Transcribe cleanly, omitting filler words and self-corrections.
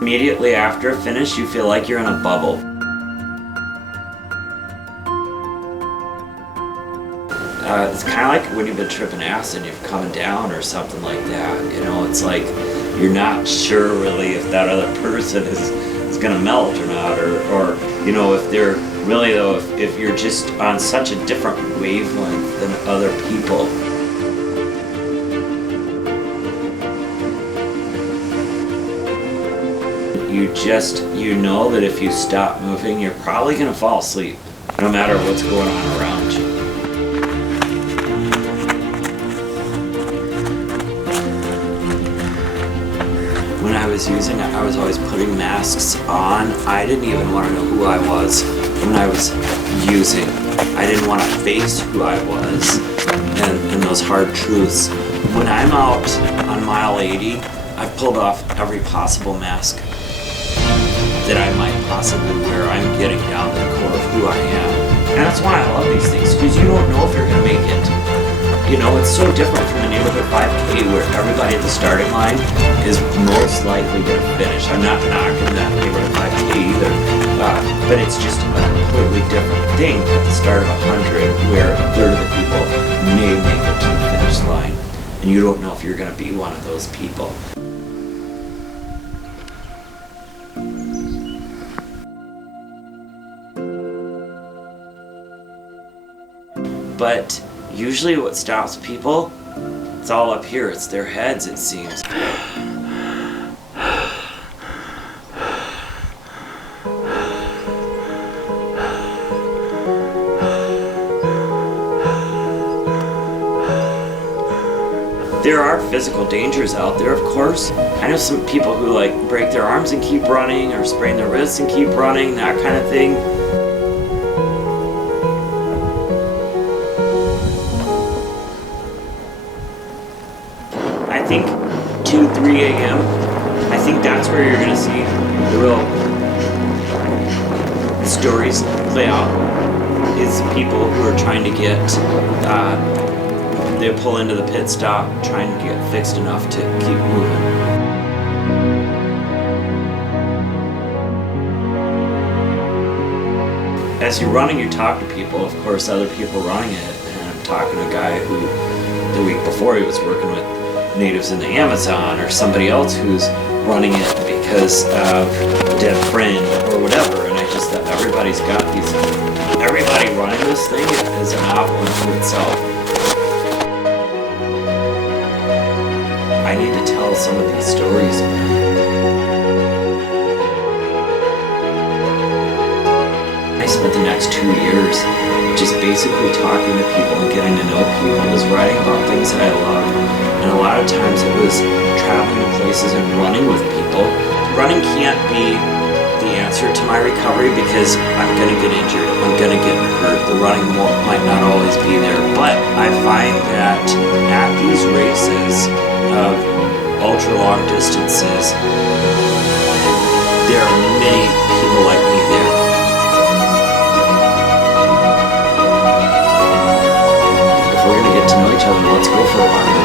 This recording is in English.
Immediately after a finish, you feel like you're in a bubble. It's kind of like when you've been tripping acid and you're coming down or something like that. You know, it's like you're not sure really if that other person is gonna melt or not, or you know, if they're really though, if you're just on such a different wavelength than other people. You know that if you stop moving, you're probably gonna fall asleep, no matter what's going on around you. When I was using it, I was always putting masks on. I didn't even want to know who I was when I was using. I didn't want to face who I was and those hard truths. When I'm out on mile 80, I've pulled off every possible mask that I might possibly wear. I'm getting down to the core of who I am. And that's why I love these things, because you don't know if you're going to make it. You know, it's so different from the neighborhood 5K where everybody at the starting line is most likely going to finish. I'm not knocking that neighborhood 5K either, but it's just a completely different thing at the start of 100 where a third of the people may make it to the finish line. And you don't know if you're going to be one of those people. But usually what stops people, it's all up here. It's their heads, it seems. There are physical dangers out there, of course. I know some people who like break their arms and keep running, or sprain their wrists and keep running, that kind of thing. I think 2-3 a.m. I think that's where you're gonna see the real stories play out. Is people who are trying to get they pull into the pit stop, trying to get fixed enough to keep moving. As you're running, you talk to people, of course, other people running it. And I'm talking to a guy who the week before he was working with natives in the Amazon, or somebody else who's running it because of a dead friend or whatever, and I just thought everybody running this thing is a novel unto itself. I need to tell some of these stories. I spent the next 2 years just basically talking to people and getting to know people. I was writing about things that I loved, and a lot of times it was traveling to places and running with people. Running can't be the answer to my recovery because I'm gonna get injured, I'm gonna get hurt. The running might not always be there, but I find that at these races of ultra long distances, there are many people like me there. If we're gonna get to know each other, let's go for a run.